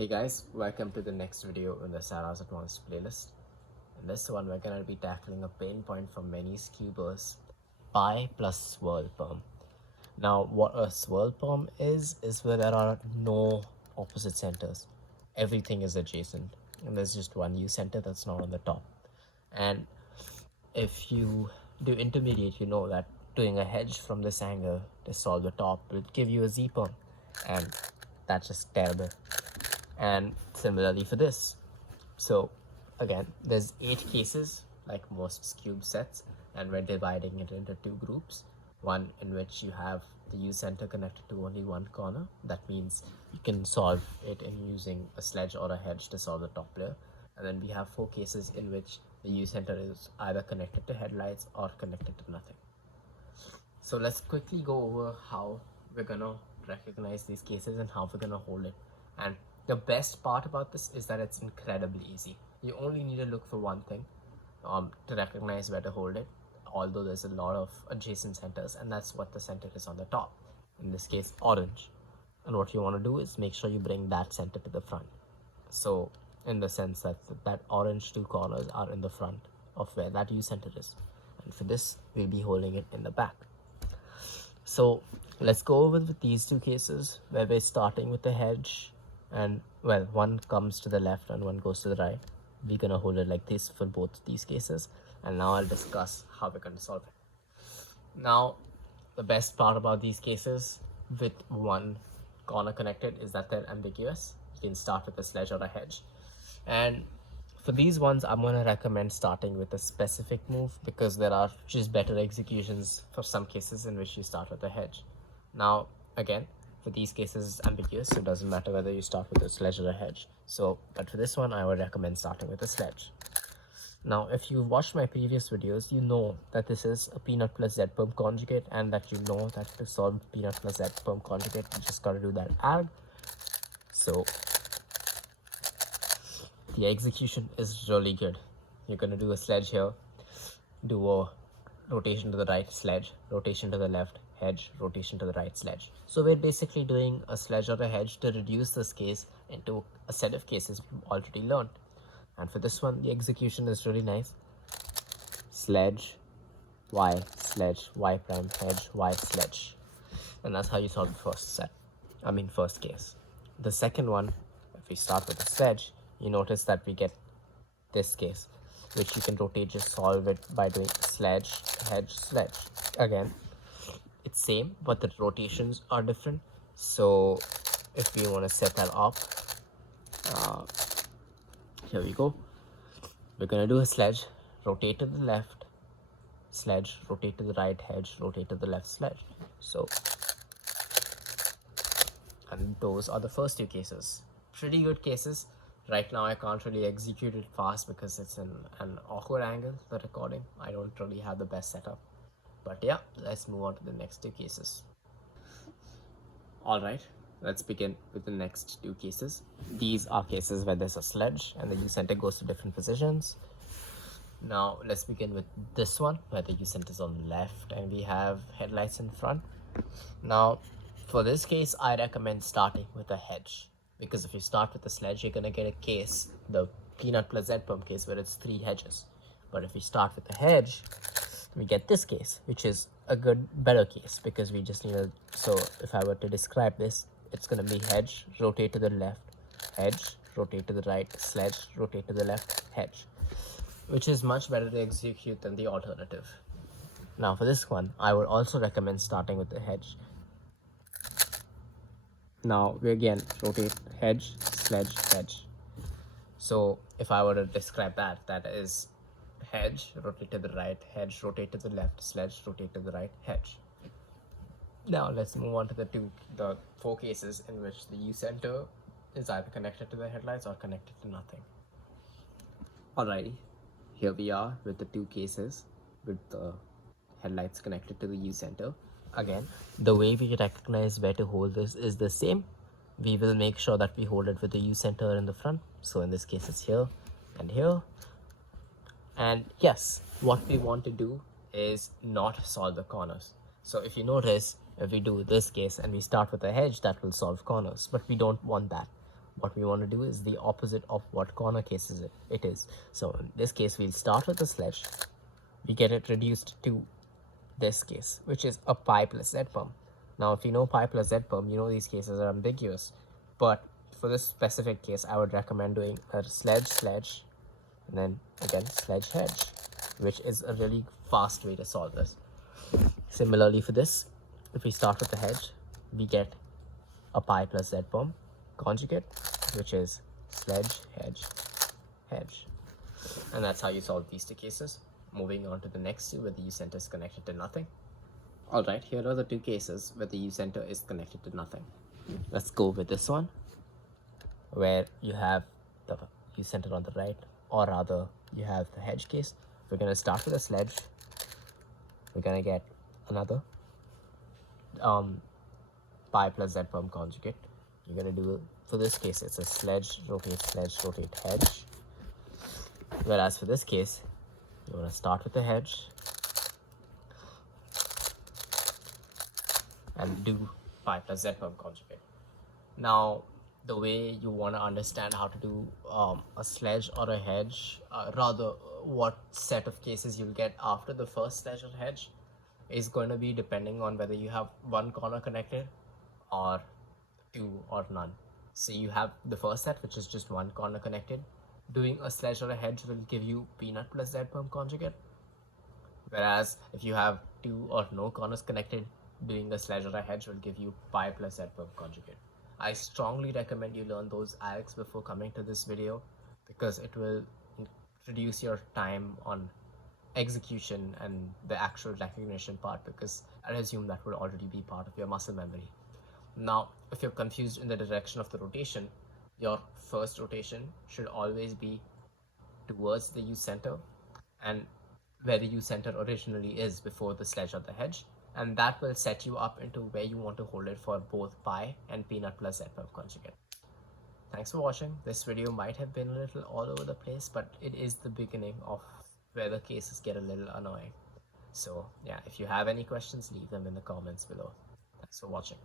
Hey guys, welcome to the next video in the Sarah's Advanced playlist. In this one, we're going to be tackling a pain point for many skewbers, pi plus swirl perm. Now, what a swirl perm is where there are no opposite centers. Everything is adjacent, and there's just one U center that's not on the top. And if you do intermediate, you know that doing a hedge from this angle to solve the top will give you a Z perm, and that's just terrible. And similarly for this. So again, there's 8 cases like most Skewb sets, and we're dividing it into 2 groups. One in which you have the U center connected to only one corner. That means you can solve it in using a sledge or a hedge to solve the top layer. And then we have 4 cases in which the U center is either connected to headlights or connected to nothing. So let's quickly go over how we're gonna recognize these cases and how we're gonna hold it. And the best part about this is that it's incredibly easy. You only need to look for one thing to recognize where to hold it, although there's a lot of adjacent centers, and that's what the center is on the top. In this case, orange. And what you want to do is make sure you bring that center to the front. So in the sense that that orange 2 corners are in the front of where that U center is. And for this, we'll be holding it in the back. So let's go over with these 2 cases where we're starting with the hedge, and well, one comes to the left and one goes to the right. We're gonna hold it like this for both these cases, and now I'll discuss how we're going to solve it. Now, the best part about these cases with one corner connected is that they're ambiguous. You can start with a sledge or a hedge, and for these ones I'm going to recommend starting with a specific move because there are just better executions for some cases in which you start with a hedge. Now again, for these cases it's ambiguous, so it doesn't matter whether you start with a sledge or a hedge. But for this one I would recommend starting with a sledge. Now if you watched my previous videos, you know that this is a peanut plus Z perm conjugate, and that you know that to solve peanut plus Z perm conjugate you just gotta do that arg. So the execution is really good. You're gonna do a sledge here, do a rotation to the right, sledge, rotation to the left, hedge, rotation to the right, sledge. So we're basically doing a sledge or a hedge to reduce this case into a set of cases we've already learned. And for this one, the execution is really nice. Sledge, Y, sledge, Y prime, hedge, Y, sledge. And that's how you solve the first case. The second one, if we start with a sledge, you notice that we get this case, which you can rotate, just solve it by doing sledge, hedge, sledge. Again, it's same, but the rotations are different. So if we want to set that up, here we go. We're gonna do a sledge, rotate to the left, sledge, rotate to the right, hedge, rotate to the left, sledge. So, and those are the first 2 cases. Pretty good cases. Right now I can't really execute it fast because it's in an awkward angle, the recording. I don't really have the best setup. But yeah, let's move on to the next 2 cases. Alright, let's begin with the next 2 cases. These are cases where there's a sledge and the U center goes to different positions. Now let's begin with this one where the U center is on the left and we have headlights in front. Now for this case I recommend starting with a hedge, because if you start with the sledge you're gonna get a case, the peanut plus Z perm case, where it's 3 hedges. But if we start with a hedge, we get this case, which is a better case, because we just need a, so if I were to describe this, it's gonna be hedge, rotate to the left, hedge, rotate to the right, sledge, rotate to the left, hedge, which is much better to execute than the alternative. Now for this one, I would also recommend starting with the hedge. Now we again rotate, hedge, sledge, hedge. So if I were to describe that, that is hedge, rotate to the right, hedge, rotate to the left, sledge, rotate to the right, hedge. Now let's move on to the 4 cases in which the U center is either connected to the headlights or connected to nothing. Alrighty, here we are with the 2 cases with the headlights connected to the U center. Again, the way we recognize where to hold this is the same. We will make sure that we hold it with the U center in the front. So in this case it's here and here. And yes, what we want to do is not solve the corners. So if you notice, if we do this case and we start with a hedge, that will solve corners, but we don't want that. what we want to do is the opposite of what corner cases it is. So in this case, we'll start with the sledge. We get it reduced to this case, which is a pi plus z perm. Now, if you know pi plus z perm, you know these cases are ambiguous. But for this specific case, I would recommend doing a sledge, and then again sledge hedge, which is a really fast way to solve this. Similarly for this, if we start with the hedge, we get a pi plus z perm conjugate, which is sledge hedge hedge, and that's how you solve these two cases. Moving on to the next two, where the U center is connected to nothing. Alright, here are the two cases where the U center is connected to nothing. Let's go with this one, where you have the U center on the right, or rather you have the hedge case. We're going to start with a sledge. We're going to get another pi plus z perm conjugate. You're going to do, for this case, it's a sledge, rotate, hedge. Whereas for this case, you want to start with the hedge and do pi plus z perm conjugate. Now, the way you want to understand how to do a sledge or a hedge, rather what set of cases you'll get after the first sledge or hedge, is going to be depending on whether you have one corner connected or two or none. So you have the first set, which is just one corner connected. Doing a sledge or a hedge will give you peanut plus z perm conjugate. Whereas if you have two or no corners connected, doing a sledge or a hedge will give you pi plus z perm conjugate. I strongly recommend you learn those algs before coming to this video, because it will reduce your time on execution and the actual recognition part, because I assume that will already be part of your muscle memory. Now, if you're confused in the direction of the rotation, your first rotation should always be towards the U center and where the U center originally is before the sledge or the hedge, and that will set you up into where you want to hold it for both pi and peanut plus z perm conjugate. Thanks for watching. This video might have been a little all over the place, but it is the beginning of where the cases get a little annoying. So yeah, if you have any questions, leave them in the comments below. Thanks for watching.